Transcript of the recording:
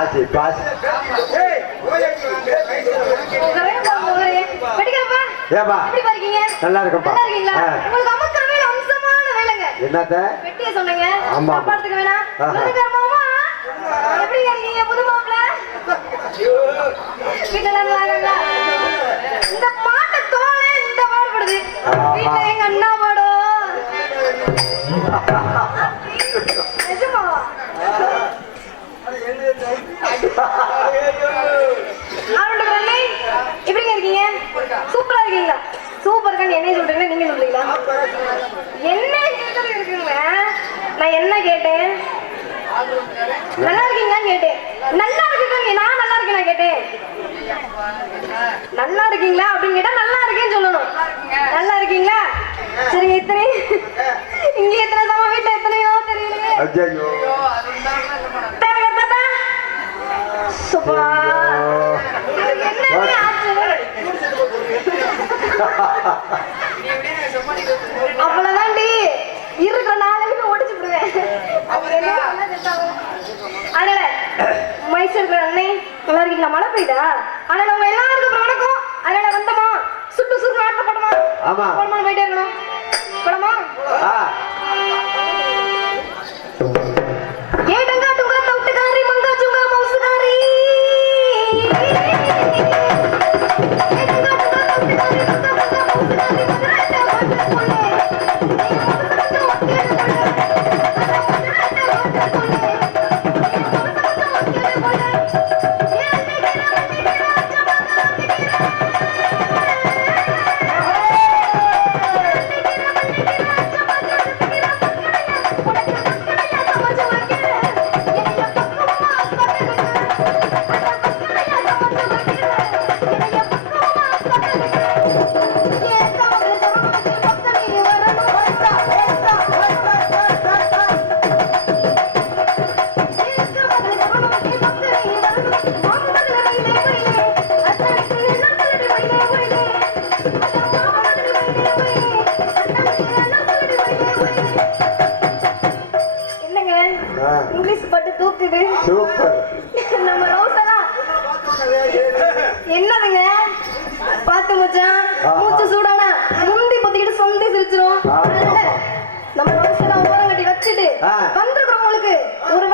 Pass ஒரே பாம்பு, ஒரே. வெடிக்கிறப்பா, ஏப்பா? நல்லா வேலைங்க. என்னத்த வெட்டிய சொன்னீங்க. ஆமா. மாமா, இருக்கீங்க, புது? இந்த மாட்டு தோலே இந்த பாடுபடுது. வீட்டுல எங்க அண்ணா பாடும். நிஜமாவா? ஆரோக்கியம் அண்ணே, எப்படிங்க இருக்கீங்க சூப்பரா இருக்கீங்களா சூப்பர் கண்ணு என்ன சொல்றீங்க நீங்க சொல்றீங்களா? என்ன கேட்டது இருக்குங்க? நான் என்ன கேட்டேன்? நல்லா இருக்கீங்களான்னு கேட்டேன். நல்லா இருக்குங்க நான் நல்லா இருக்கேன் நான் கேட்டேன். நல்லா இருக்கீங்களா? அப்படின்னு கேட்டா நல்லா இருக்கேன்னு சொல்லணும். நல்லா இருக்கீங்களா? சரிங்க எத்தனை? இங்க எத்தனை சம? வீட்டுல எத்தனையோ தெரியலையே. ஐயோ நல்லா இருக்கீங்களா? மழை பெய்யுதா? அதனால உங்க எல்லாருக்கும் வணக்கம். அதனால வந்தோமா, சுட்டு சுட்டு ஆட்ட போட்டோமா? ஆமா. போயிட்டே இருக்கணும். போலாமா? இங்கிலீஷ் பட்டு தூக்குது. சூப்பர். நம்ம ரோசெல்லாம் என்னதுங்க? பாத்து மச்சான். மூச்சு சூடானா? முந்தி பொத்திக்கிட்டு சொந்தி சிரிச்சிரும். நம்ம ரோசெல்லாம் ஓரம் கட்டி வச்சுட்டு. வந்திருக்கிறவங்களுக்கு ஒரு